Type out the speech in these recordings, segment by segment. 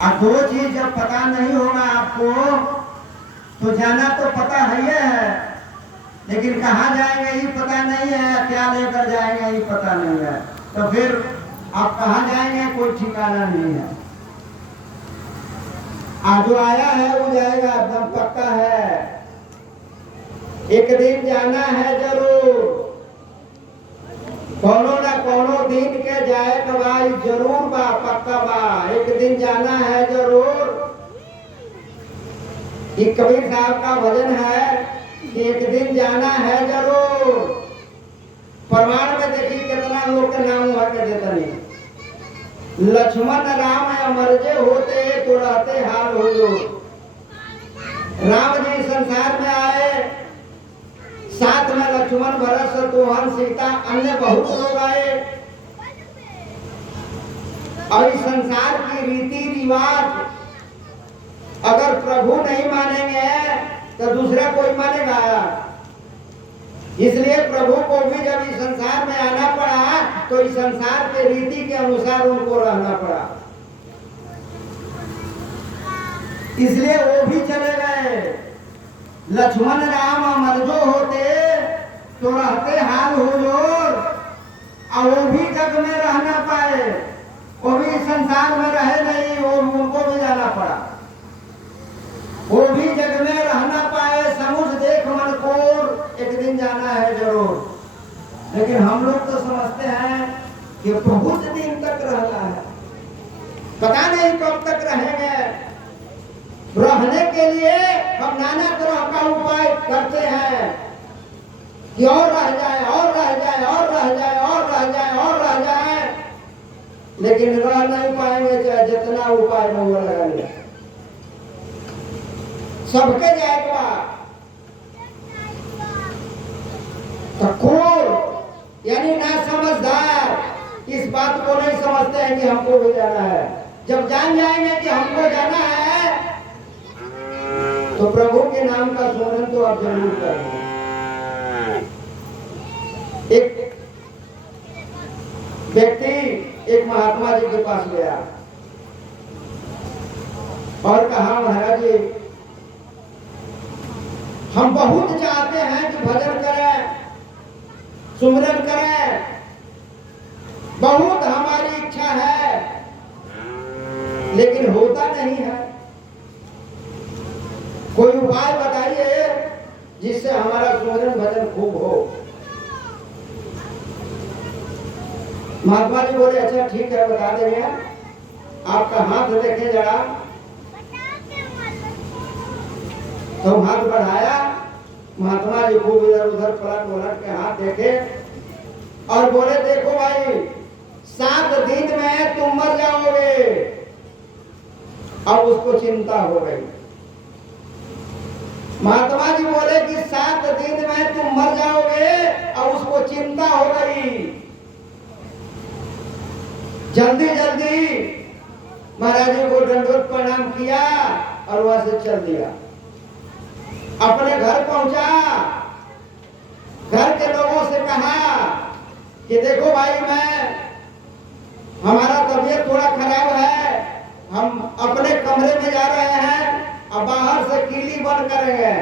अब दो चीज जब पता नहीं होगा आपको तो जाना तो पता है, लेकिन कहाँ जाएंगे ये पता नहीं है, क्या लेकर जाएंगे ये पता नहीं है, तो फिर आप कहाँ जाएंगे कोई ठिकाना नहीं है। आज जो आया है वो जाएगा, एकदम पक्का है। एक दिन जाना है जरूर, कोनो ना कोनो दिन के जाए कबाई जरूर बा, पक्का बा, एक दिन जाना है जरूर। ये कबीर साहब का भजन है कि एक दिन जाना है जरूर। प्रमाण में देखिए कितना लोग के नाम हुआ के देता नहीं। लक्ष्मण राम अमरजे होते तो रहते हाल हो जो। राम जी संसार में आए, साथ में लक्ष्मण भरत शत्रुघ्न सीता अन्य बहुत लोग आए। और इस संसार की रीति रिवाज अगर प्रभु नहीं मानेंगे तो दूसरा कोई मानेगा। इसलिए प्रभु को भी जब इस संसार में आना पड़ा तो इस संसार के रीति के अनुसार उनको रहना पड़ा, इसलिए वो भी चले गए। लक्ष्मण राम अमरजो होते तो रहते हाल हो जोर, और वो भी जग में रहना पाए, वो भी संसार में रहे नहीं, वो उनको भी जाना पड़ा। वो भी जग में रहना पाए, समुझ देख मन कोर, एक दिन जाना है जरूर। लेकिन हम लोग तो समझते हैं कि बहुत दिन तक रहना है, पता नहीं कब तक रहेंगे। रहने के लिए हम नाना तरह का उपाय करते हैं कि और रह जाए और रह जाए और रह जाए और रह जाए और रह जाए, लेकिन रह नहीं पाएंगे चाहे जितना उपाय में वो लगा लिया। सबके जाएगा तो खोर यानी ना समझदार इस बात को नहीं समझते हैं कि हमको भी जाना है। जब जान जाएंगे कि हमको जाना है तो प्रभु के नाम का स्मरण तो आप जरूर करेंगे। एक व्यक्ति एक महात्मा जी के पास गया और कहा, महाराज जी हम बहुत चाहते हैं कि भजन करें, सुमरन करें, बहुत हमारी इच्छा है, लेकिन होता नहीं है। कोई उपाय बताइए जिससे हमारा सुमरन भजन खूब हो। महात्मा जी बोले, अच्छा ठीक है बता देंगे, आपका हाथ देखे जरा। तो हाथ बढ़ाया, महात्मा जी खूब इधर उधर पलट के हाथ देखे और बोले, देखो भाई 7 दिन में तुम मर जाओगे। अब उसको चिंता हो गई। महात्मा जी बोले कि 7 दिन में तुम मर जाओगे, और उसको चिंता हो गई। जल्दी जल्दी महाराज जी को दंडवत प्रणाम किया और वहां से चल दिया। अपने घर पहुंचा, घर के लोगों से कहा कि देखो भाई हमारा तबीयत थोड़ा खराब है, हम अपने कमरे में जा रहे हैं, अब बाहर से कीली बंद करेंगे।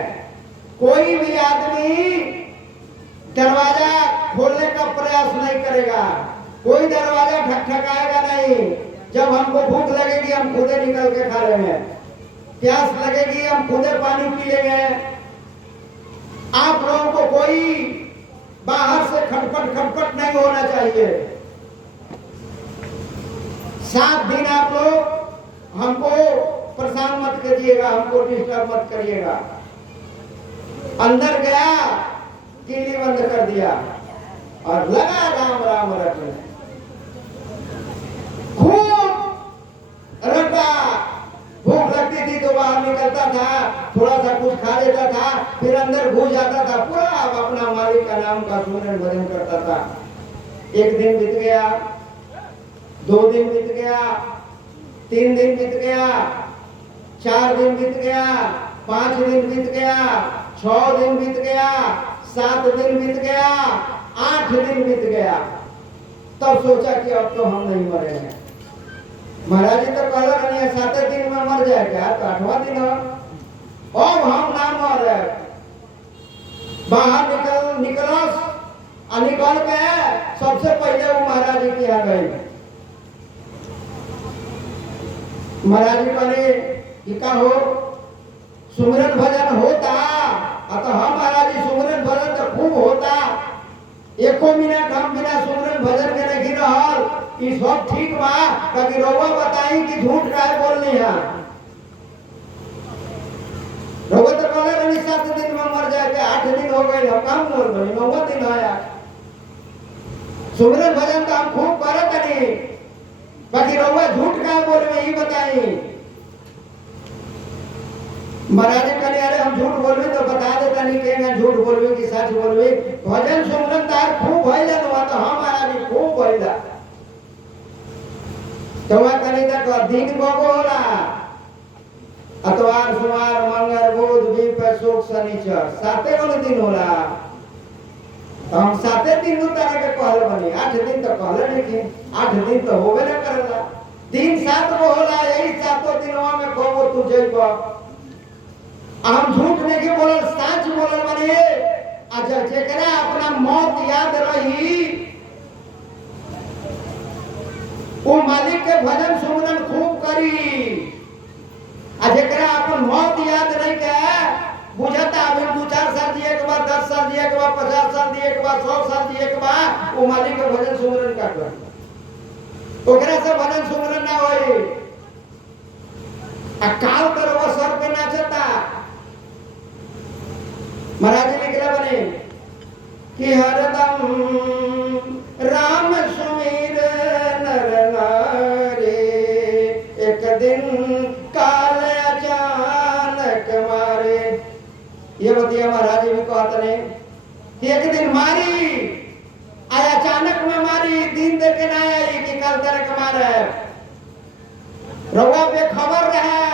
कोई भी आदमी दरवाजा खोलने का प्रयास नहीं करेगा, कोई दरवाजा ठकठकाएगा नहीं। जब हमको भूख लगेगी हम खुदे निकल के खा लेंगे, प्यास लगेगी हम खुदे पानी पी लेंगे। आप लोगों को कोई बाहर से खटपट नहीं होना चाहिए। 7 दिन आप लोग हमको परेशान मत करिएगा, हमको डिस्टर्ब मत करिएगा। अंदर गया, किली बंद कर दिया और लगा राम राम रटने। खूब रटा, भूख लगती थी तो बाहर निकलता था, थोड़ा सा कुछ खा लेता था, फिर अंदर घुस जाता था, पूरा अपना मालिक का नाम का सुमरन भजन करता था। 1 दिन बीत गया, 2 दिन बीत गया, 3 दिन बीत गया, 4 दिन बीत गया, 5 दिन बीत गया, 6 दिन बीत गया, 7 दिन बीत गया, 8 दिन बीत गया। तब सोचा कि अब तो हम नहीं मरेंगे। महाराज जी तो कहला नहीं 7 दिन में मर जाए क्या, तो 8वां दिन हो। अब हम ना मर बाहर निकलस और निकल के सबसे पहले वो महाराज जी के यहाँ गए। महाराज जी कहले कि का हो सुमरन भजन होता, तो हम महाराज जी सुमरन भजन तो खूब होता, एको मिनट हम बिना सुमरन भजन के नहीं रहल, ई सब ठीक बा, कभी रउआ बताई कि झूठ काहे बोलनी है। रउआ तो कहले रही 7 दिन में मर जाए के, 8 दिन हो गए, हम काम बोल रही 9वां दिन आया। सुमरन भजन तो हम खूब करत नहीं, बाकी रउआ झूठ काहे बोलबे ई बताई। महाराज कहले अरे हम झूठ बोलबे तो बता देता नहीं के झूठ बोलबे कि सच बोलबे। भजन सुमरन तार खूब भइला, तो हम महाराज जी खूब भइला। तो वहां कनी तक दिन गोगो होला, अतवार सोमवार मंगल बुध बृहस्पति शुक्र शनिचर 7 गो दिन होला। तो हम 7 दिन नु तारे के कहले बनी, 8 दिन तो कहले नहीं कि 8 दिन तो होबे न करला। दिन 7 गो होला, यही 7 दिनवा में कहबो तू जइबा। हम झूठ नहीं बोलल, सच बोलल बनी। अच्छा जेकरा अपना मौत याद रही वो मालिक के भजन सुमरन खूब करी, आ जेकरा अपन मौत याद नहीं के बुझता अभी 2-4 साल जिए के बाद 10 साल जिए के बाद 50 साल जिए के बाद 100 साल जिए के बाद वो मालिक के भजन सुमरन का कर ओकरा से भजन सुमरन ना होई। अकाल कर वो सर पे नाचता। महाराज जी लिखला बने कि हरदम राम सुमिर नर नारी, एक दिन काल अचानक मारे। ये बतिया महाराज जी भी कहते ने कि एक दिन मारी आया, अचानक में मारी, दिन देखे ना आई कि कल तरक मारे। रउआ बेखबर रहे,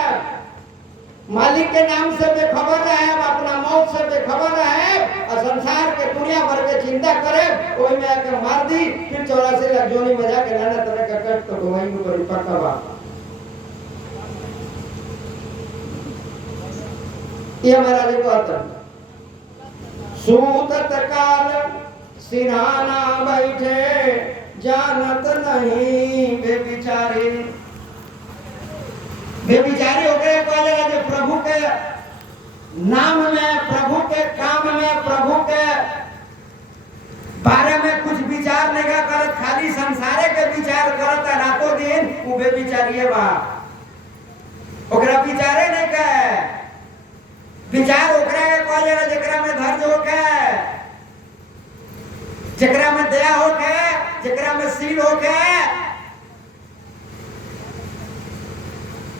मालिक के नाम से बेखबर रहे, अपना मौत से बेखबर रहे, और संसार के दुनिया भर के चिंता करे, ओई में आके मार दी, फिर 84 लाख जोनी मजा के नाना तरह का कष्ट तो वही में करी पक्का बात। ये महाराज जी कहते सूतत काल सिरहाना बैठे, जानत नहीं बेबिचारी। बेबिचारी हो गए कहले जो प्रभु के नाम में, प्रभु के काम में, प्रभु के बारे में कुछ विचार नहीं करत, खाली संसारे के विचार करत रातों दिन, वो बेबिचारिए बा। ओकरा विचारे नहीं के विचार ओकरा के कहले जेकरा में धैर्य होके, जेकरा में दया होके, जेकरा में शील होके,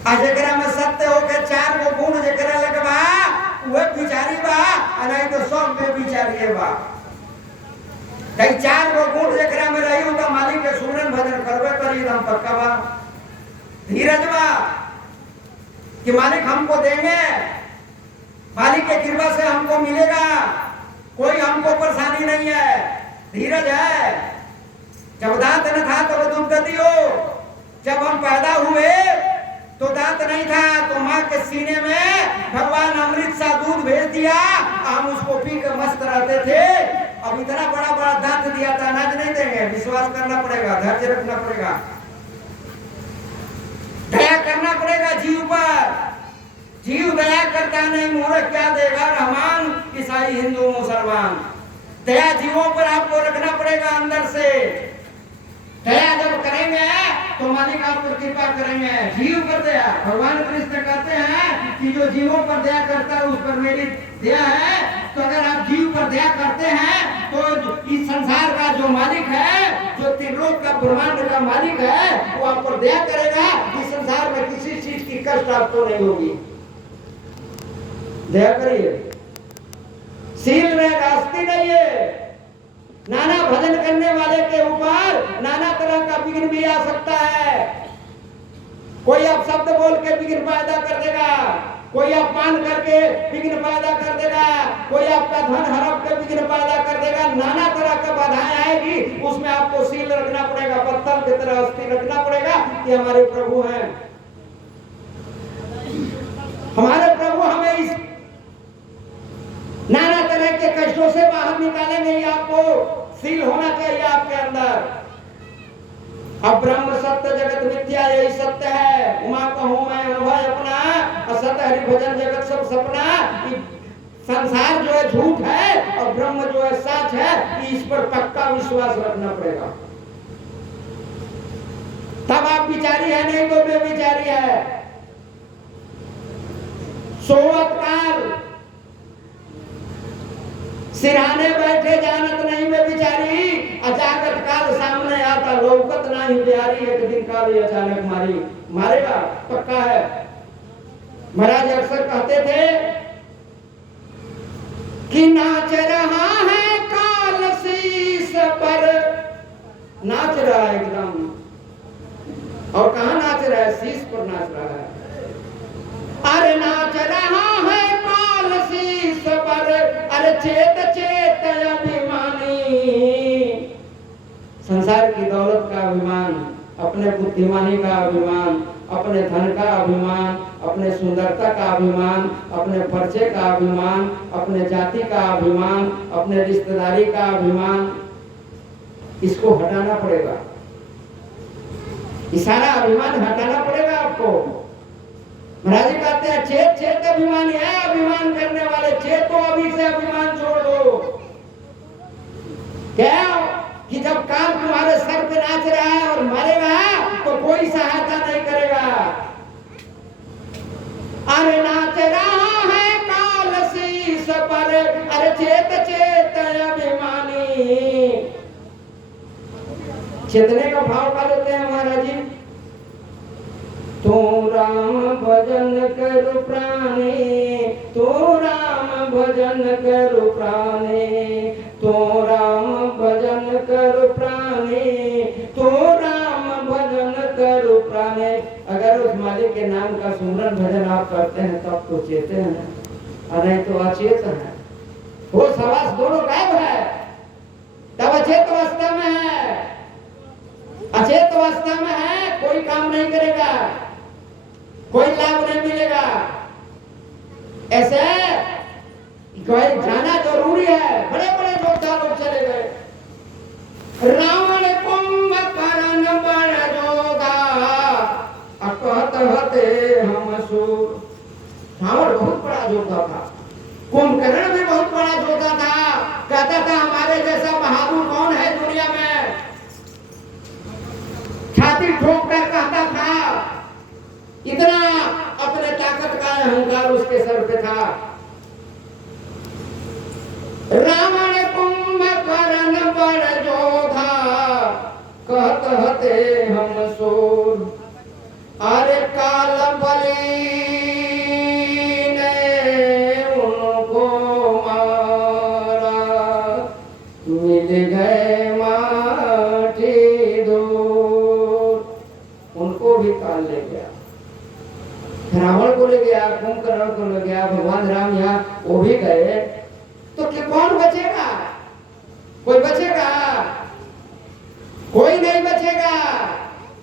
आ जेकरा में सत्य होके, 4 गो गुण जेकरा लगबा वह बिचारी बा, नहीं तो सब बेबिचारिए बा। कई 4 गो गुण जेकरा में रही तो मालिक के सुमरन भजन करबे करी, एकदम पक्का बा। धीरज बा कि मालिक हमको देंगे, मालिक के कृपा से हमको मिलेगा, कोई हमको परेशानी नहीं है। धीरज है। जब दांत न था तो दूध गति हो, जब हम पैदा हुए तो दांत नहीं था, तो माँ के सीने में भगवान अमृत सा दूध भेज दिया, हम उसको पी कर मस्त रहते थे। अब इतना बड़ा बड़ा दांत दिया था, अनाज नहीं देंगे। विश्वास करना पड़ेगा, धैर्य रखना पड़ेगा, दया करना पड़ेगा जीव पर। जीव दया करता नहीं, मूर्ख क्या देगा रहमान, ईसाई हिंदू मुसलमान। दया जीवों पर आपको रखना पड़ेगा अंदर से। दया जब करेंगे तो मालिक आप पर कृपा करेंगे। जीव पर दया, भगवान कृष्ण कहते हैं कि जो जीवों पर दया करता है उस पर मेरी दया है। तो अगर आप जीव पर दया करते हैं तो इस संसार का जो मालिक है, जो त्रिलोक का ब्रह्मांड का मालिक है, वो आप पर दया करेगा। इस संसार में किसी चीज की कष्ट आपको नहीं होगी। दया करिए। शील में रास्ती नहीं है। नाना भजन करने वाले के ऊपर नाना तरह का विघ्न भी आ सकता है। कोई अब शब्द बोल के विघ्न पैदा कर देगा, कोई अपमान करके विघ्न पैदा कर देगा, कोई आपका धन हड़प के विघ्न पैदा कर देगा, नाना तरह की बाधाएं आएगी। उसमें आपको सील रखना पड़ेगा, पत्थर की तरह अस्थिर रखना पड़ेगा कि हमारे प्रभु हैं, हमारे प्रभु हमें इस नाना तरह के कष्टों से बाहर निकालेंगे। ये आपको सील होना चाहिए आपके अंदर। अब ब्रह्म सत्य जगत मिथ्या यही सत्य है। उमा कहूं मैं अनुभव अपना, असत हरि भजन जगत सब सपना। संसार जो है झूठ है और ब्रह्म जो है सच है, इस पर पक्का विश्वास रखना पड़ेगा। तब आप विचारी है, नहीं तो बेविचारी है। सोवत काल सिराने बैठे जानत नहीं में बिचारी, अचानक काल सामने आता लौकत नहीं बिहारी। एक दिन काल अचानक मारेगा, पक्का है। महाराज अक्सर कहते थे कि नाच रहा है काल शीश पर, नाच रहा है एकदम। और कहां नाच रहा है? शीश पर नाच रहा है। अरे नाच रहा है काल शीश पर, अरे चेत चेत अभिमानी। संसार की दौलत का अभिमान, अपने बुद्धिमानी का अभिमान, अपने धन का अभिमान, अपने सुंदरता का अभिमान, अपने परिचय का अभिमान, अपने जाति का अभिमान, अपने रिश्तेदारी का अभिमान, इसको हटाना पड़ेगा। ये सारा अभिमान हटाना पड़ेगा आपको। महाराज जी कहते हैं चेत चेत अभिमानी है, अभिमान करने वाले चेतो, अभी से अभिमान छोड़ दो। क्या कि जब काल तुम्हारे सर पे नाच रहा है और मरेगा तो कोई सहायता नहीं करेगा। अरे नाच रहा है काल शीश पर, अरे चेत चेत अभिमानी। चेतने का भाव का लेते हैं महाराज जी। तू राम भजन करु प्राणी, तू राम भजन करु प्राणी, तू राम भजन करु प्राणी, तू राम भजन करु प्राणी। अगर उस मालिक के नाम का सुमरन भजन आप करते हैं तब तो चेते हैं, और नहीं तो अचेत है। वो सवास दोनों गायब है, तब अचेत अवस्था में है। अचेत अवस्था में है, कोई काम नहीं करेगा, कोई लाभ नहीं मिलेगा। ऐसे कोई जाना जरूरी है। बड़े बड़े योद्धा लोग चले गए। रावण कुंभकर्ण बड़ जोधा, कहत हते हम सूर। रावण बहुत बड़ा योद्धा था, कुंभकर्ण भी बहुत बड़ा योद्धा था। कहता था हमारे जैसा बहादुर कौन है दुनिया में। छाती ठोक कर कहता था, इतना अपने ताकत का अहंकार उसके सर पे था। रावण कुंभकर्ण बड़ जोधा, कहत हते हम सूर। अरे काल बलि ने उनको मारा, मिल गए माटी दूर। उनको भी काल ले गया, रावण को ले गया, कुंभकर्ण को ले गया, भगवान राम यहाँ वो भी गए, तो कौन बचेगा? कोई बचेगा? कोई नहीं बचेगा,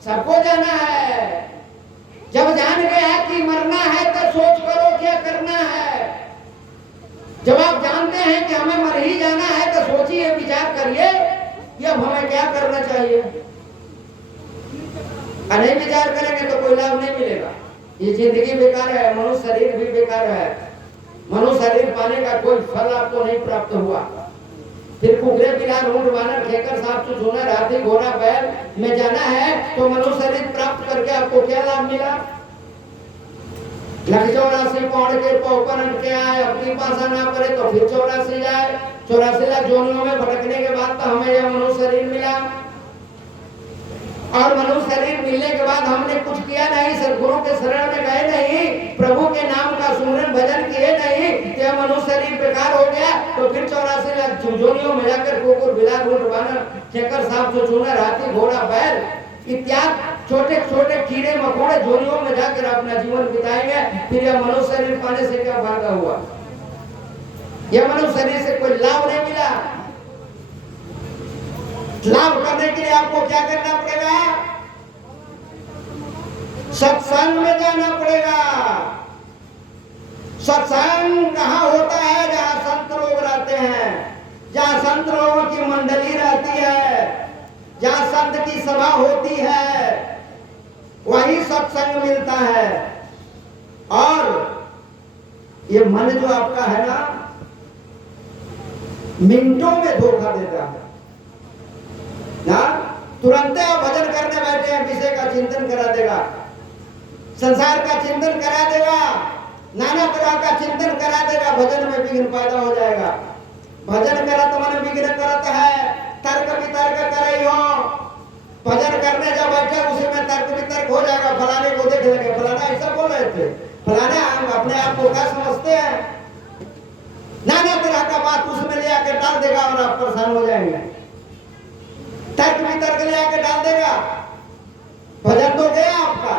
सबको जाना है। जब जान गया कि मरना है तो सोच करो क्या करना है। जब आप जानते हैं कि हमें मर ही जाना है तो सोचिए, विचार करिए कि अब हमें क्या करना चाहिए। नहीं विचार करेंगे तो कोई लाभ नहीं मिलेगा। ये जिंदगी बेकार है, मनुष्य शरीर भी बेकार है। मनुष्य शरीर पाने का कोई फल आपको नहीं प्राप्त हुआ। फिर कुकरे बिलार ऊंट वानर खेकर सांप चुचुनर हाथी घोड़ा बैल में जाना है तो मनुष्य शरीर प्राप्त करके आपको क्या लाभ मिला? लख 84 पौड़ के पौपर के आए, अपनी पासा ना करे तो फिर 84 जाए। 84 लाख जोनियों में भटकने के बाद तो हमें यह मनुष्य शरीर मिला। और मनुष्य शरीर मिलने के बाद हमने कुछ किया नहीं, सदगुरु के शरण में गए नहीं, प्रभु के नाम का सुमरन भजन किए नहीं, तो मनुष्य शरीर बेकार हो गया। तो फिर 84 लाख जोनियों में जाकर कुकुर बिलार ऊंट वानर खेकर सांप चुचुनर हाथी घोड़ा बैल इत्यादि छोटे छोटे कीड़े मकोड़े झोलियों में जाकर अपना जीवन बिताएंगे। फिर यह मनुष्य शरीर पाने से क्या फायदा हुआ? यह मनुष्य शरीर से कोई लाभ नहीं मिला। लाभ करने के लिए आपको क्या करना पड़ेगा? सत्संग में जाना पड़ेगा। सत्संग कहाँ होता है? जहाँ संत लोग रहते हैं, जहाँ संत लोगों की मंडली रहती है, जहाँ संत की सभा होती है, वही सत्संग मिलता है। और ये मन जो आपका है ना, मिनटों में धोखा देता है ना। तुरंत आप भजन करने बैठे हैं, विषय का चिंतन करा देगा, संसार का चिंतन करा देगा, नाना तरह का चिंतन करा देगा, भजन में विघ्न पैदा हो जाएगा। भजन करत मन विघ्न करत है, तर्क वितर्क करे हो। भजन करने जब बैठे उसी में तर्क वितर्क हो जाएगा। फलाने को देख लगे, फलाना ऐसा बोल रहे थे, फलाने अपने आप को क्या समझते हैं, नाना तरह का बात उसमें ले आकर डाल देगा और आप परेशान हो जाएंगे। तर्क वितर्क ले आकर डाल देगा, भजन तो गया आपका।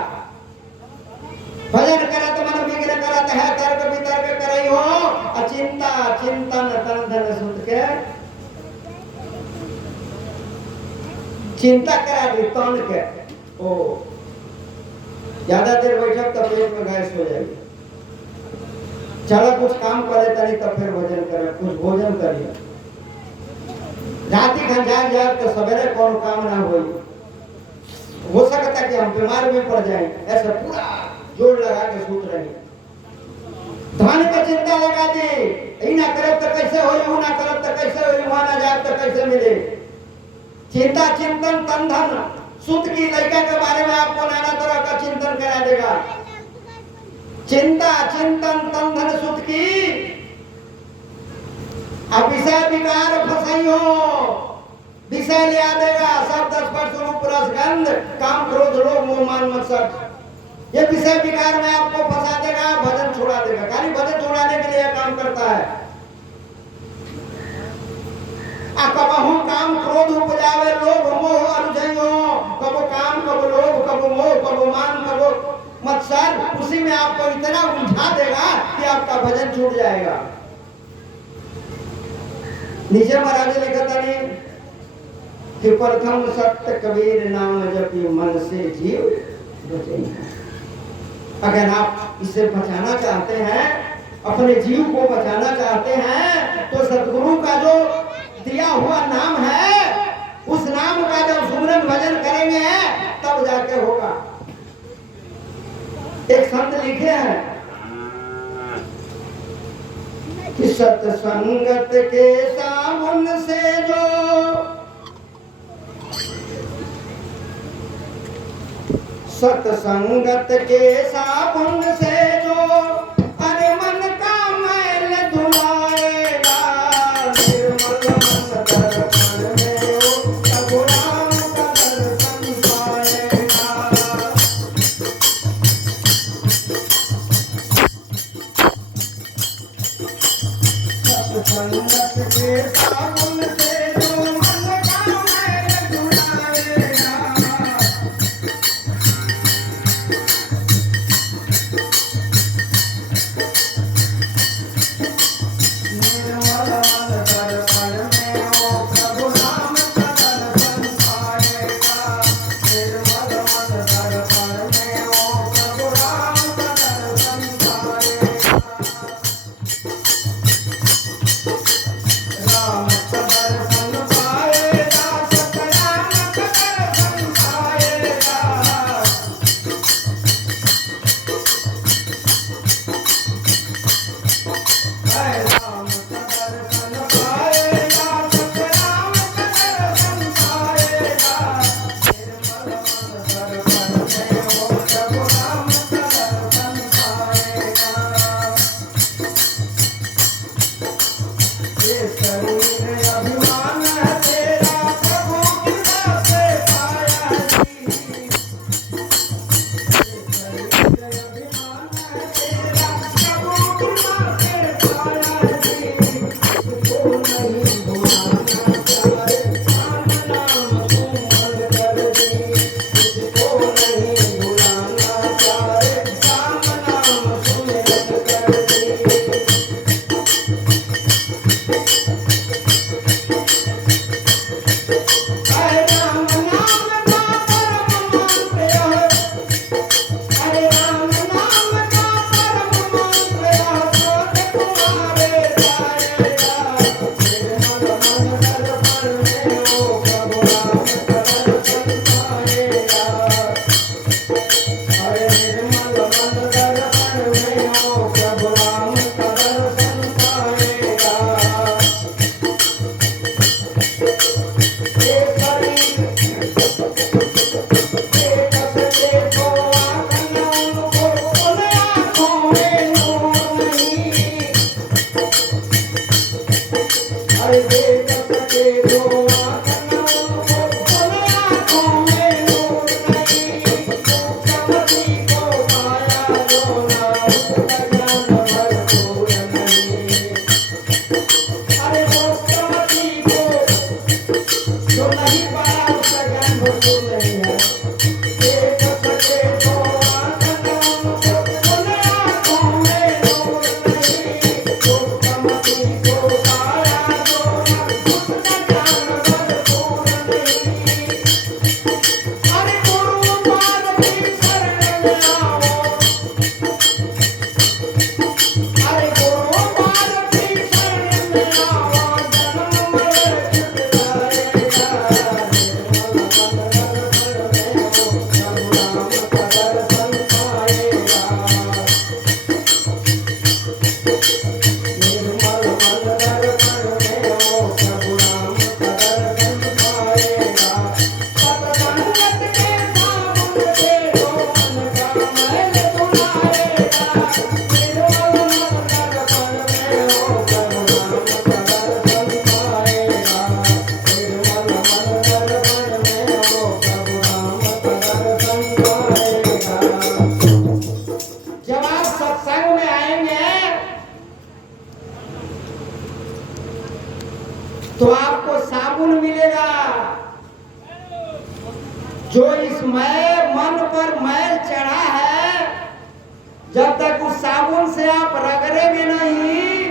भजन करत मन विघ्न करत है, तर्क वितर्क करई हो, अचिंता चिंतन तन धन सुत के चिंता करा दी तन के। ओ ज्यादा देर बैठक तो पेट में गैस हो जाएगी। चलो कुछ काम करे तनी तब फिर भोजन करे, कुछ भोजन करिए। राती खान जाग जाग तो सवेरे कौन काम ना हो सकता है कि हम बीमार भी पड़ जाएं। ऐसा पूरा जोड़ लगा के सूत रहे, धन पे चिंता लगा दी, ई ना करब तो कैसे होई, ऊ ना करब तो कैसे होई, वहां ना जाब तो कैसे मिले। चिंता चिंतन तन धन सुत की लड़का के बारे में आपको नाना तरह का चिंतन करा देगा। चिंता चिंतन तन धन सुत की, अब विषय विकार फसई हो, विषय ले आ देगा। शब्द स्पर्श रूप रस गंध काम क्रोध लोभ मोह मान मत्सर, ये विषय विकार में आपको फंसा देगा, भजन छोड़ा देगा। खाली भजन छोड़ाने के लिए काम करता है। कबहू काम क्रोध उपजावे लोभ मोह अनुजयो, कबो काम कबो लोभ कबो मोह कबो मान कबो मत्सर, उसी में आपको इतना उलझा देगा कि आपका भजन छूट जाएगा। नीचे महाराज ने लिखा था नहीं कि प्रथम सत्य कबीर नाम जपी मन से जीव बचे। अगर आप इसे बचाना चाहते हैं, अपने जीव को बचाना चाहते हैं, तो सतगुरु का जो दिया हुआ नाम है, उस नाम का जब सुमरन भजन करेंगे तब जाके होगा। एक संत लिखे हैं कि सत्संगत के साबुन से जो सत्संगत के साबुन से जो अरे मन का मैल धुलाएगा, निर्मल मन दर्पण में हो तब राम का दर्शन पाएगा। सत्संगत के साबुन से जो मन का मैल धुलाएगा, उसका ज्ञान भरपूर नहीं। अरे दोस्तमती को जो नहीं पाया उसका ज्ञान भरपूर नहीं है। एक सके तो आंखों उनके आंखों में नूर नहीं। दोस्तमती को पाया जो उसका ज्ञान भरपूर नहीं। अरे गुरु पाद की शरण में आओ। अरे गुरु पाद की शरण में आओ। जन्म मरण छूट जाएगा। निर्मल मन दर्पण में हो प्रभु राम का दर्शन पाएगा। सतसंगत के साबुन से जो मन का मैल धुलाएगा। निर्मल मन दर्पण में हो प्रभु राम का दर्शन पाएगा। निर्मल मन दर्पण में हो प्रभु राम का दर्शन पाएगा। जब आप सत्संग में आएंगे तो आपको साबुन मिलेगा। जो इस मन पर मैल चढ़ा है, जब तक उस साबुन से आप रगड़ेंगे नहीं,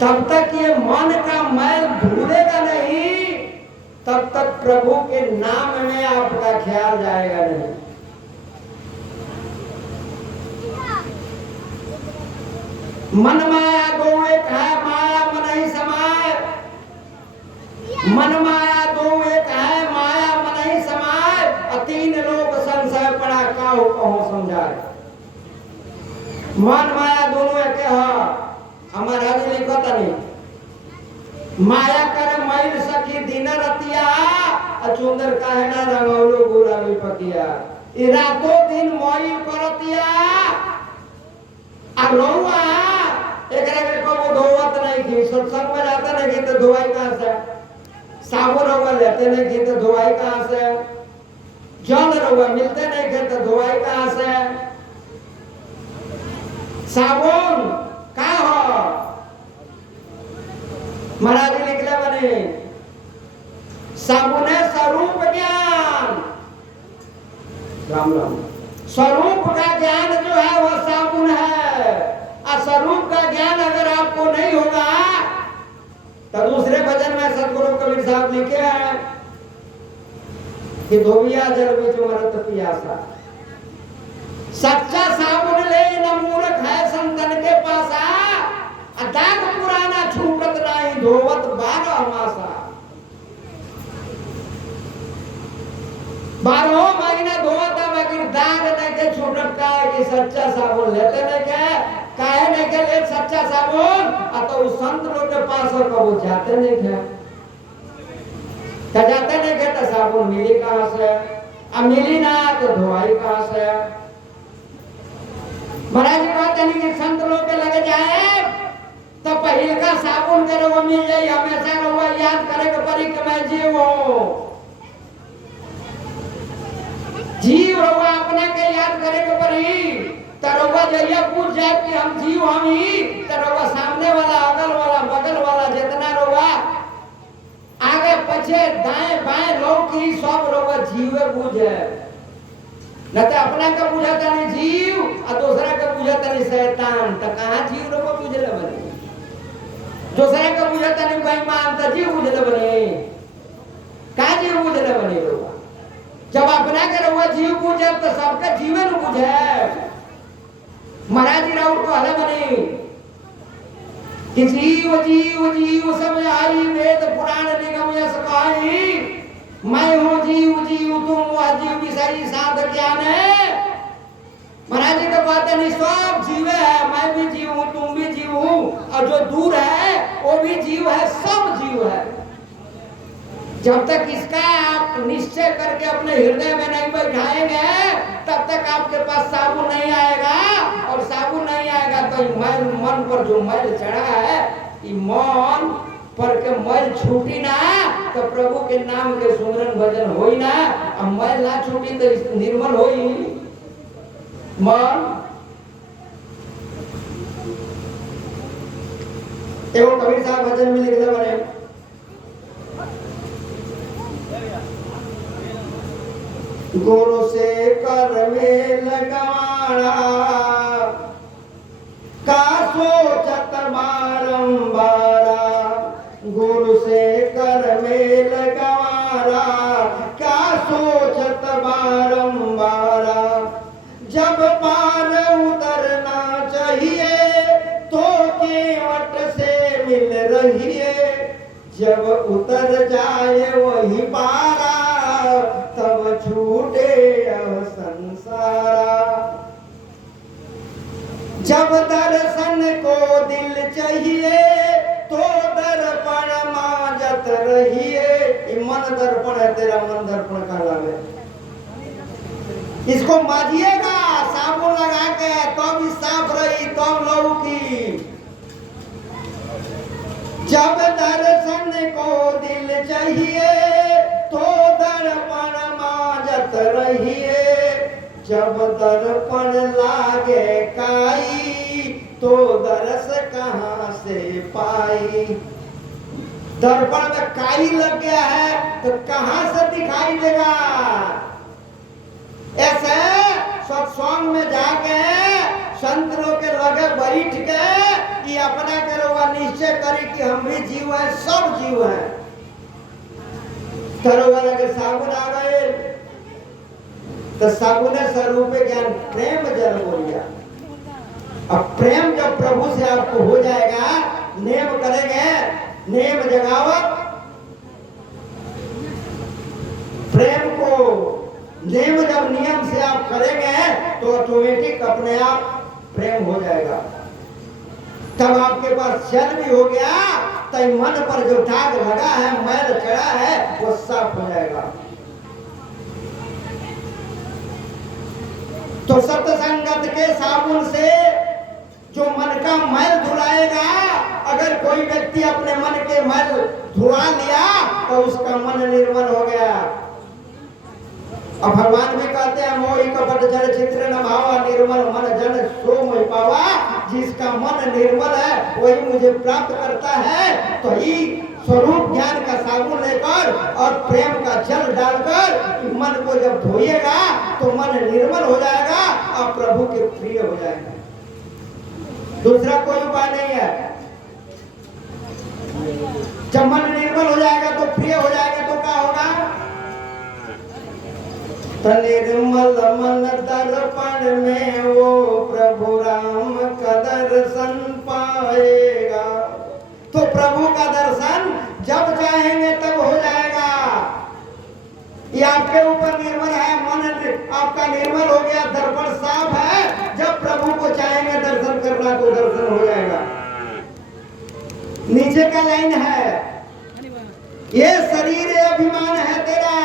तब तक ये मन का मैल धुलेगा नहीं, तब तक प्रभु के नाम में आपका ख्याल जाएगा नहीं। मन माया दो एक है, माया मन ही समाय। मन माया दो एक है, माया मन ही समाय। तीन लोक संशय पड़ा, काहू कहो समझाए। मन माया दोनों एक है। हमारा आगे लिखत नहीं। माया करे मैल सखी दिन रतिया। अचुंदर काहे ना रंगौलो गोरा भी पकिया। ई रातों दिन मैल करतिया। आ रहुआ एकरा के कबो धोवत नहीं की। सत्संग में जाता नहीं की तो धोवाई कहाँ से? साबुन रहुआ लेते नहीं की तो धोवाई कहाँ से? जल रहुआ मिलते नहीं की तो धोवाई कहाँ से? साबुन का हो? महाराज निकले बने साबुन है स्वरूप ज्ञान। राम राम। स्वरूप का ज्ञान जो है वह साबुन है। स्वरूप का ज्ञान अगर आपको नहीं होगा तो दूसरे भजन में सतगुरु कबीर साहब लिखे हैं कि धोबिया जल बीच मरत पियासा। सच्चा साबुन ले न मूर्ख है संतन के पासा। दाग पुराना छूटत नहीं धोवत 12 मासा। 12 महीना धोता मगर दाग नहीं के छूटत का है कि सच्चा साबुन लेते नहीं के काहे नहीं के ले सच्चा साबुन। तो उस संत लोग के पास और कबू जाते नहीं के तो जाते नहीं के तो साबुन मिली कहाँ से? अब मिली ना तो धोवाई कहाँ से? महाराज जी कहते नहीं कि संत लोग के लगे जाए तो पहले का साबुन करे वो मिल जाए। हमेशा रहुआ याद करे के परी कि मैं जीव हूँ। जीव रहुआ अपने के याद करे के परी। तरवा जइया पूछ जाए कि हम जीव हम ही। तरवा सामने वाला अगल वाला बगल वाला जितना रहुआ आगे पीछे दाएं बाएं लोग की सब रहुआ जीवे बुझे। न तो अपना का बुझाता नहीं जीव और दूसरा का बुझाता नहीं शैतान। तो कहाँ जीव रहुआ बुझले बने? दूसरा का बुझाता नहीं बेईमान तो जीव बुझले बने। का जीव बुझले बने रहुआ? जब अपना के रहुआ जीव बुझे तो सबका जीवन बुझे। महाराज जी राउत को हले बने कि जीव जीव जीव सब आई वेद पुराण निगम यश कहाई। मैं हूँ जीव जीव तुम वह जीव विषयी साध ज्ञान है। महाराज जी तो कहते नहीं सब जीव है। मैं भी जीव हूँ तुम भी जीव हूँ और जो दूर है वो भी जीव है। सब जीव है। जब तक इसका आप निश्चय करके अपने हृदय में नहीं बैठाएंगे तब तक आपके पास साबुन नहीं आएगा। और साबुन नहीं आएगा तो मन पर जो मैल चढ़ा है ये मन पर के मैल छूटी ना तो प्रभु के नाम के सुमरन भजन होई ना। अब मैल ना छूटी तो निर्मल होई। मन एवं कबीर साहब भजन में लिखले बने गुरु से कर में लगाना का सोचत बारंबारा गुरु से कर में लगाना का सोचत बारंबारा जब पार उतरना चाहिए तो केवट से मिल रही है जब उतर जाए वही पारा तब छूटे संसारा जब दर्शन को दिल चाहिए तो दर्पण मांजत रहिए मन दर्पण है तेरा मन दर्पण कहलावे इसको माजिएगा साबुन लगा के तब साफ रही तब लहू की जब दर्शन को दिल चाहिए तो दर्पण मांजत रहिए जब दर्पण लागे काई तो दरस कहां से पाई दर्पण में काई लग गया है तो कहां से दिखाई देगा ऐसे सत्संग में जाके संत लोग के लगे बैठ के ये अपना करोगा निश्चय करे कि हम भी जीव है सब जीव है करोगा लगे साबुन आ गए तो साबुन स्वरूप ज्ञान प्रेम जल बोलिया अब प्रेम जब प्रभु से आपको हो जाएगा नेम करेंगे नेम जगावत प्रेम को नेम जब नियम से आप करेंगे तो ऑटोमेटिक अपने आप प्रेम हो जाएगा तब आपके पास जल भी हो गया तो मन पर जो दाग लगा है मैल चढ़ा है वो साफ हो जाएगा तो सत्संगत के साबुन से जो मन का मैल धुलाएगा अगर कोई व्यक्ति अपने मन के मैल धुला लिया तो उसका मन निर्मल हो गया अब भगवान भी कहते हैं मोहि कपट जल चित्र न भावा निर्मल मन जन सो मोहि पावा जिसका मन निर्मल है वही मुझे प्राप्त करता है तो ही स्वरूप ज्ञान का साबुन लेकर और प्रेम का जल डालकर मन को जब धोइएगा तो मन निर्मल हो जाएगा और प्रभु के प्रिय हो जाएगा दूसरा कोई उपाय नहीं है जब मन निर्मल हो जाएगा तो प्रिय हो जाएगा तो क्या होगा निर्मल मन दर्पण में वो प्रभु राम का दर्शन पाएगा तो प्रभु का दर्शन जब चाहेंगे तब हो जाएगा ये आपके ऊपर निर्भर है मन आपका निर्मल हो गया दर्पण साफ है जब प्रभु को चाहेंगे दर्शन करना तो दर्शन हो जाएगा नीचे का लाइन है ये शरीर अभिमान है तेरा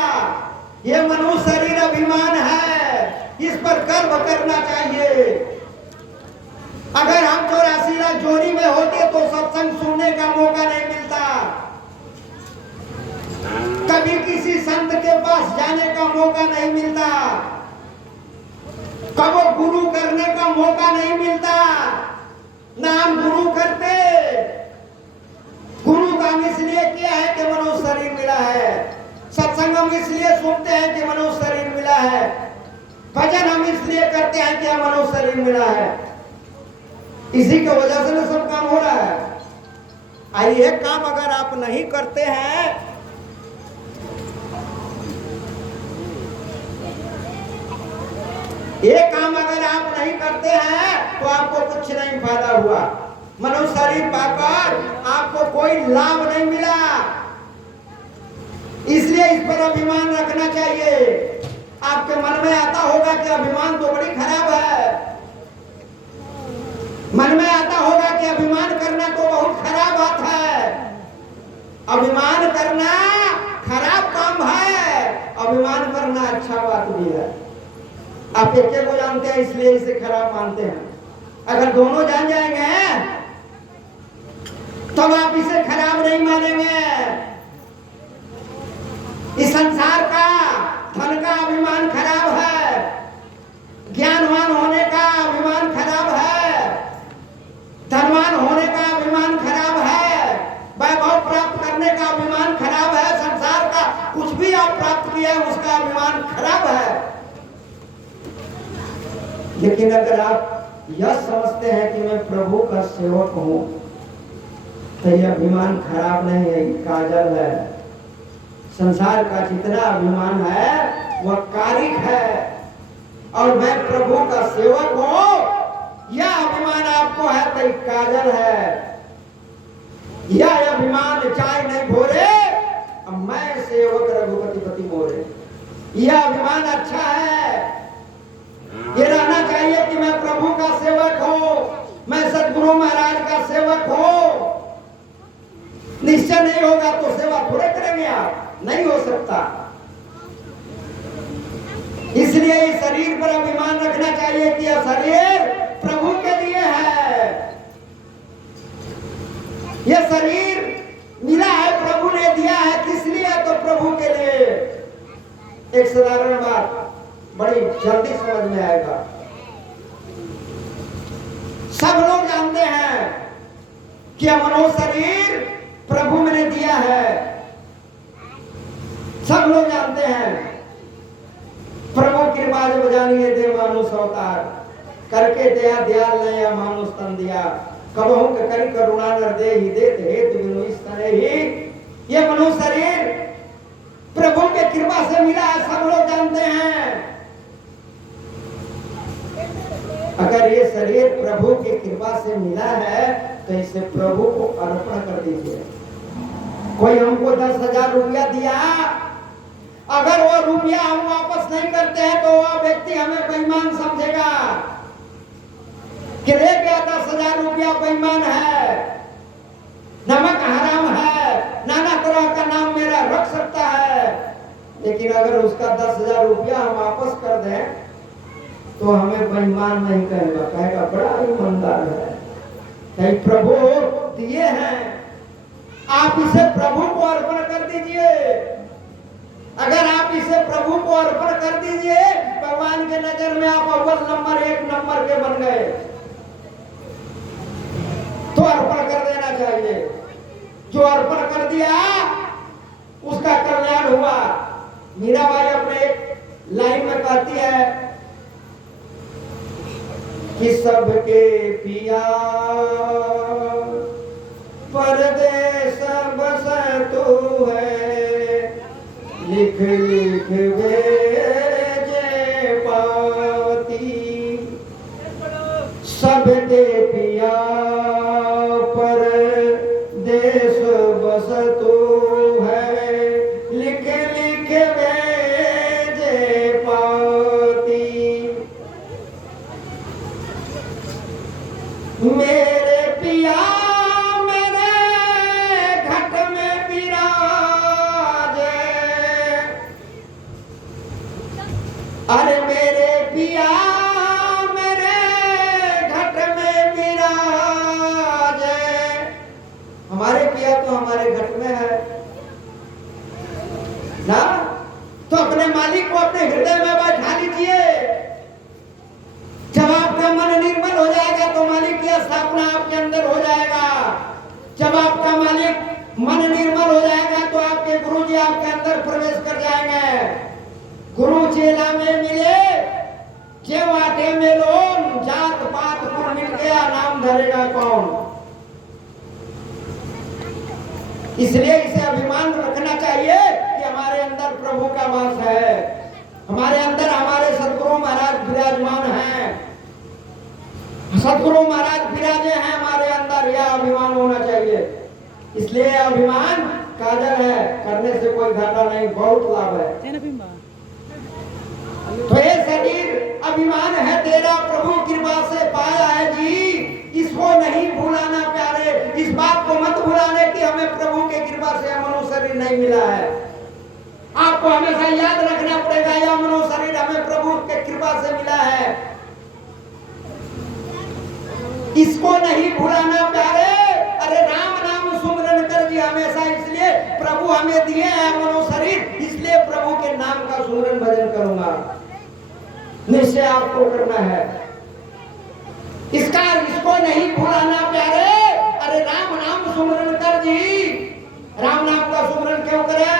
ये मनुष्य शरीर अभिमान है इस पर गर्व करना चाहिए अगर हम 84 लाख जोड़ी में होते तो सत्संग सुनने का मौका नहीं मिलता कभी किसी संत के पास जाने का मौका नहीं मिलता कभी गुरु करने का मौका नहीं मिलता ना हम गुरु करते गुरु काम इसलिए किया है कि मनुष्य शरीर मिला है सत्संग हम इसलिए सुनते हैं कि मनुष्य शरीर मिला है भजन हम इसलिए करते हैं कि मनुष्य शरीर मिला है इसी की वजह से सब काम हो रहा है आइए एक काम अगर आप नहीं करते हैं ये काम अगर आप नहीं करते हैं तो आपको कुछ नहीं फायदा हुआ मनुष्य शरीर पाकर आपको कोई लाभ नहीं मिला इसलिए इस पर अभिमान रखना चाहिए आपके मन में आता होगा कि अभिमान तो बड़ी खराब है मन में आता होगा कि अभिमान करना तो बहुत खराब बात है अभिमान करना खराब काम है अभिमान करना अच्छा बात भी है आप एक को जानते हैं इसलिए इसे खराब मानते हैं अगर दोनों जान जाएंगे तब आप इसे खराब नहीं मानेंगे इस संसार का धन का अभिमान खराब है ज्ञानवान होने लेकिन अगर आप यह समझते हैं कि मैं प्रभु का सेवक हूं, तो यह अभिमान खराब नहीं है, काजल है। संसार का जितना अभिमान है वह कारिक है, और मैं प्रभु का सेवक हूं, यह अभिमान आपको है तो काजल है। यह अभिमान चाय नहीं भोरे, अब मैं सेवक रघुपति पति मोरे, यह अभिमान अच्छा है। ये रहना चाहिए कि मैं प्रभु का सेवक हूं, मैं सदगुरु महाराज का सेवक हूं। निश्चय नहीं होगा तो सेवा थोड़े करेंगे आप, नहीं हो सकता। इसलिए इस शरीर पर अभिमान रखना चाहिए कि यह शरीर प्रभु के लिए है। यह शरीर मिला है, प्रभु ने दिया है, किस लिए? तो प्रभु के लिए। एक साधारण बात बड़ी जल्दी समझ में आएगा। सब लोग जानते हैं कि मनुष्य शरीर प्रभु ने दिया है, सब लोग जानते हैं। प्रभु कृपा जब जानिए दे मानुष अवतार, करके दया दयाल नया मानुष तन दिया, कबहू के करी करुणा नर दे ही देत हेतु बिनु इस तरह ही। ये मनुष्य शरीर प्रभु के कृपा से मिला है, सब लोग जानते हैं। अगर ये शरीर प्रभु की कृपा से मिला है तो इसे प्रभु को अर्पण कर दीजिए। कोई हमको 10,000 रुपया दिया, अगर वो रुपया हम वापस नहीं करते हैं तो वह व्यक्ति हमें बेईमान समझेगा कि ले गया 10,000 रुपया, बेईमान है, नमक हराम है, नाना तरह का नाम मेरा रख सकता है। लेकिन अगर उसका 10,000 रुपया हम वापस कर दें तो हमें बेईमान नहीं कहेगा, कहेगा बड़ा ईमानदार है। कहीं प्रभु दिए हैं, आप इसे प्रभु को अर्पण कर दीजिए। अगर आप इसे प्रभु को अर्पण कर दीजिए, भगवान के नजर में आप अव्वल नंबर 1 नंबर के बन गए, तो अर्पण कर देना चाहिए। जो अर्पण कर दिया उसका कल्याण हुआ। मीराबाई अपने एक लाइन में कहती है कि सबके पिया परदेस बस तू है, लिख लिख भेजे पाती। सबके पिया परदेस बस तू है, लिख लिख भेजे पाती। मेरे पिया मेरे घट में विराजे, अरे मेरे पिया मेरे घट में विराजे। हमारे पिया तो हमारे घट में है ना, तो अपने मालिक को अपने हृदय में बैठा लीजिए। जब आपका मन निर्मल हो जाएगा तो मालिक की स्थापना आपके अंदर हो जाएगा। जब आपका मालिक मन निर्मल हो जाएगा तो आपके गुरु जी आपके अंदर प्रवेश कर जाएंगे। गुरु चेला में मिले जे वाटे में लोन, जात पात कुल मिल गया, नाम धरेगा कौन। इसलिए इसे अभिमान रखना चाहिए कि हमारे अंदर प्रभु का वास है, हमारे अंदर हमारे सदगुरु महाराज विराजमान हैं, सदगुरु महाराज विराजे हैं हमारे अंदर। यह अभिमान होना चाहिए। इसलिए अभिमान काजल है, करने से कोई घाटा नहीं, बहुत लाभ है। तो ये शरीर अभिमान है तेरा, प्रभु कृपा से पाया है जी, इसको नहीं भूलाना प्यारे। इस बात को मत भुलाने कि हमें प्रभु के कृपा से मनुष्य शरीर नहीं मिला है। आपको हमेशा याद रखना पड़ेगा, यह मनुष्य शरीर हमें प्रभु के कृपा से मिला है, इसको नहीं भुलाना प्यारे। अरे राम नाम सुमरन कर जी हमेशा, इसलिए प्रभु हमें दिए हैं मनुष्य शरीर, इसलिए प्रभु के नाम का सुमरन भजन करूंगा। निश्चय आपको करना है इसको नहीं भुलाना प्यारे। अरे राम नाम सुमरन कर जी, राम नाम का सुमरन क्यों करें?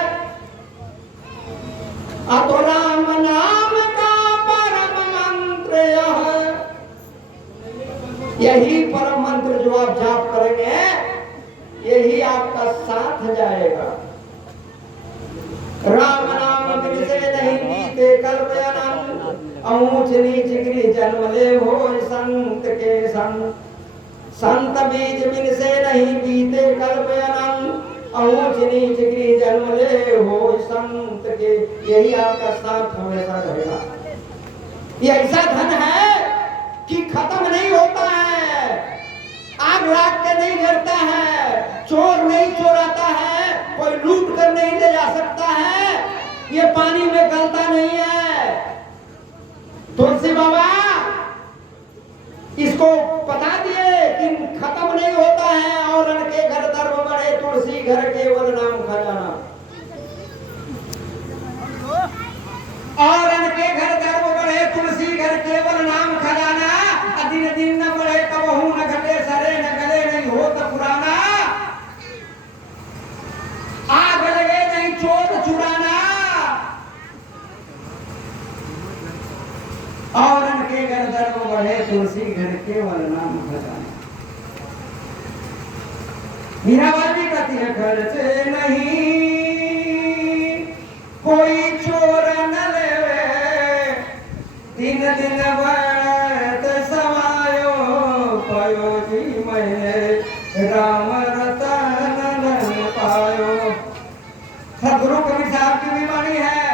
तो राम नाम का परम मंत्र यह यही परम मंत्र जो आप जाप करेंगे यही आपका साथ जाएगा। राम नाम बिन से नहीं बीते कल्प अनंत, ऊंच नीच गृह जन्म ले हो संत के संग। संत बीज बिन से नहीं बीते कल्प अनंत, ऊंच नीच गृह जन्म ले हो संत के। यही आपका साथ हमेशा रहेगा। ये ऐसा धन है कि खत्म नहीं होता है, आग लाग के नहीं गिरता है, चोर नहीं चोराता है, कोई लूट कर नहीं ले जा सकता है, ये पानी में गलता नहीं है। तुलसी बाबा इसको बता दिए कि खत्म नहीं होता है। और के घर धर्म बढ़े, तुलसी घर केवल नाम खजाना। और के घर धर्म बढ़े, तुलसी घर केवल नाम खजाना। दिन दिन न बढ़े कबहू न घटे, सरे न गले नहीं हो तो पुराना। आग लगे नहीं चोर चुराना। और के घर धर्म बढ़े, तुलसी घर केवल नाम खजाना। मीराबाई कहती है घर से नहीं कोई चोर न लेवे, दिन दिन बढ़त समायो पायो जी मैं राम रतन धन पायो। सदगुरु कबीर साहब की भी वाणी है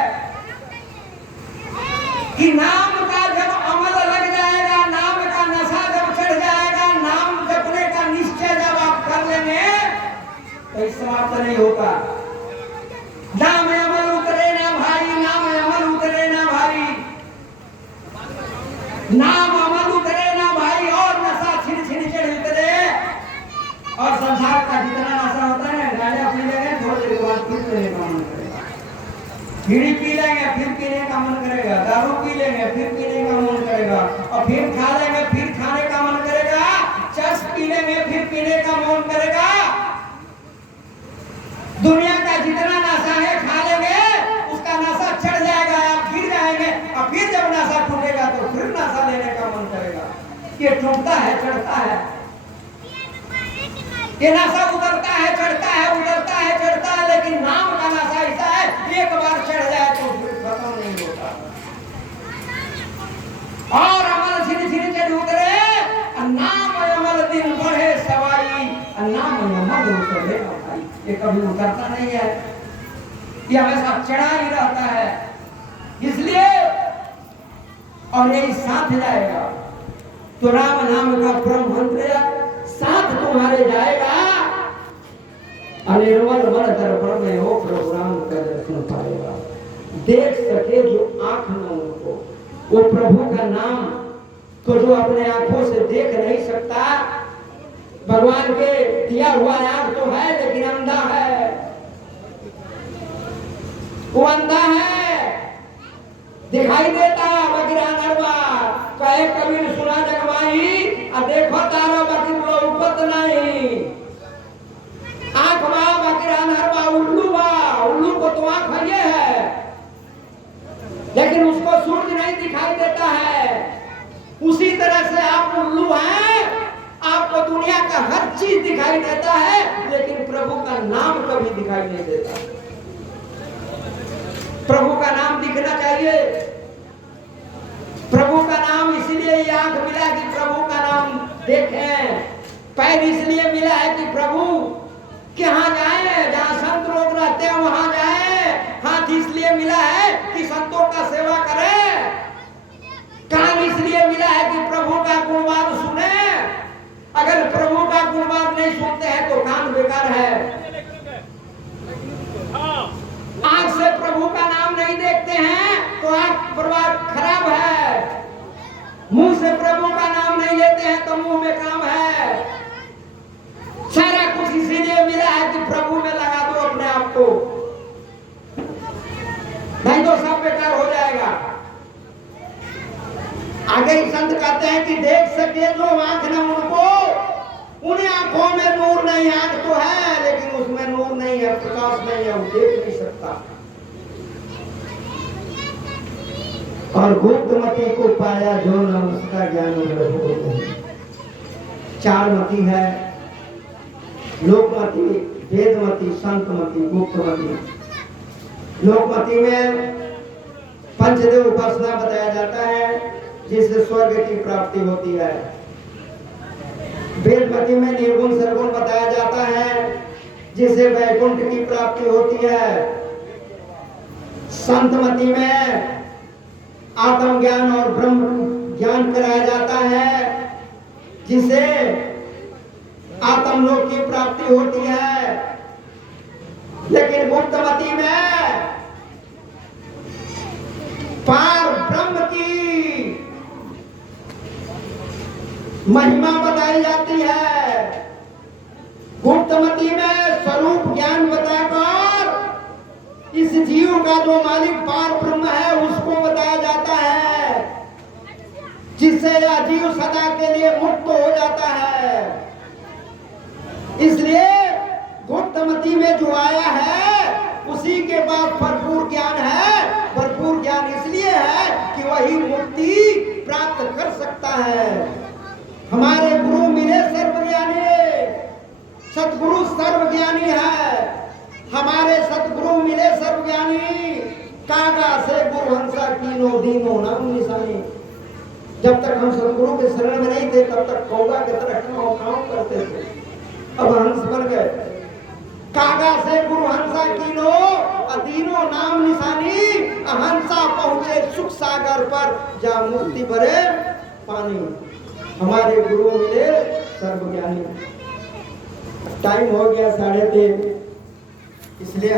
कि नाम का जब अमल लग जाएगा, नाम का नशा जब चढ़ जाएगा, नाम जपने का निश्चय जब आप कर लेंगे तो समाप्त नहीं होता। नाम अमल उतरे ना भाई, नाम अमल उतरे ना भाई, नाम अमल उतरे ना भाई। और नशा छिन छिन चढ़ उतरे। और संसार का जितना नशा होता है, गांजा पी लेंगे थोड़ी देर बाद फिर पीने का मन करेगा, बीड़ी पी लेंगे फिर पीने का मन करेगा, दारू पी लेंगे फिर पीने का मन करेगा, और फिर खा लेंगे फिर खाने का मन करेगा, चर्च पी लेंगे फिर पीने का मन करेगा। दुनिया का जितना नशा है खा लेंगे, उसका नशा चढ़ जाएगा, आप गिर जाएंगे, और फिर जब नशा टूटेगा तो फिर नशा लेने का मन करेगा। ये टूटता है चढ़ता है, ये नशा उतरता है चढ़ता है, उतरता है चढ़ता है। लेकिन नाम का नशा ऐसा है, एक बार चढ़ जाए तो फिर खत्म नहीं होता। और अमल छिन छिन चढ़ उतरे, नाम अमल दिन बढ़े सवाई, नाम अमल उतरे भाई। ये कभी उतरता नहीं है, ये हमेशा चढ़ा ही रहता है। इसलिए और यही साथ जाएगा तो राम नाम का परम मंत्र साथ तुम्हारे जाएगा। अनिर्मल मन दर्पण में हो प्रभु राम का दर्शन पाएगा। देख सके जो आंख न उनको, वो प्रभु का नाम तो जो अपने आंखों से देख नहीं सकता। भगवान के दिया हुआ आंख तो है लेकिन अंधा है, वो अंधा है, दिखाई देता बगिरा नरवा। कहे कबीर सुना जगवाई, अब देखो तारा बगिर लो उपत नहीं। आंख बा बगिरा नरवा उल्लू बा, उल्लू को तो आंख ये है लेकिन उसको सूरज नहीं दिखाई देता है। उसी तरह से आप उल्लू हैं, आपको दुनिया का हर चीज दिखाई देता है लेकिन प्रभु का नाम कभी दिखाई नहीं देता। प्रभु का नाम दिखना चाहिए। प्रभु का नाम इसलिए ये आंख मिला कि प्रभु का नाम देखें, पैर इसलिए मिला है कि प्रभु कहाँ जाए, जहाँ संत लोग रहते हैं वहां जाए। हाथ इसलिए मिला है कि संतों का सेवा करें। कान इसलिए मिला है कि प्रभु का गुणगान सुने। अगर प्रभु का गुणगान नहीं सुनते हैं तो कान बेकार है। आंख से प्रभु का नाम नहीं देखते हैं तो आंख बर्बाद खराब है। मुंह से प्रभु का नाम नहीं लेते हैं तो मुंह में काम है। सारा कुछ इसीलिए मिला है कि प्रभु में लगा दो अपने आप को, नहीं तो सब बेकार हो जाएगा। आगे ही संत कहते हैं कि देख सके जो आंख न उनको, उन्हें आंखों में नूर नहीं। आंख तो है लेकिन उसमें नूर नहीं है, प्रकाश नहीं है, वो देख नहीं सकता। और गुप्तमती को पाया जो न उसका ज्ञान चार मति है, लोकमति, वेदमति, संतमति, गुप्तमति। लोकमति में पंचदेव उपासना बताया जाता है जिससे स्वर्ग की प्राप्ति होती है। वेदमति में निर्गुण सर्वगुण बताया जाता है जिससे वैकुंठ की प्राप्ति होती है। संतमति में आत्मज्ञान और ब्रह्म ज्ञान कराया जाता है जिसे आत्मलोक की प्राप्ति होती है। लेकिन गुप्तमति में पार ब्रह्म की महिमा बताई जाती है। गुप्तमति में स्वरूप ज्ञान बताकर इस जीव का जो मालिक पार ब्रह्म है उसको बताया जाता है, जिससे यह जीव सदा के लिए मुक्त हो जाता है। इसलिए गुप्तमति में जो आया है उसी के पास भरपूर ज्ञान है। भरपूर ज्ञान इसलिए है कि वही मुक्ति प्राप्त कर सकता है। हमारे गुरु मिले सर्वज्ञानी, सतगुरु सर्वज्ञानी है। हमारे सतगुरु मिले सर्वज्ञानी, कागा से गुरु हंसा कीनो दीनो नाम निशानी। जब तक हम सतगुरु के शरण में नहीं थे तब तक कौवा की तरह काम करते थे, अब हंस बन गए। कागा से गुरु हंसा कीनो अदीनो नाम निशानी, हंसा पहुंचे सुख सागर पर जा मुक्ति भरे पानी। हमारे गुरु मिले सर्वज्ञानी। टाइम हो गया 3:30, इसलिए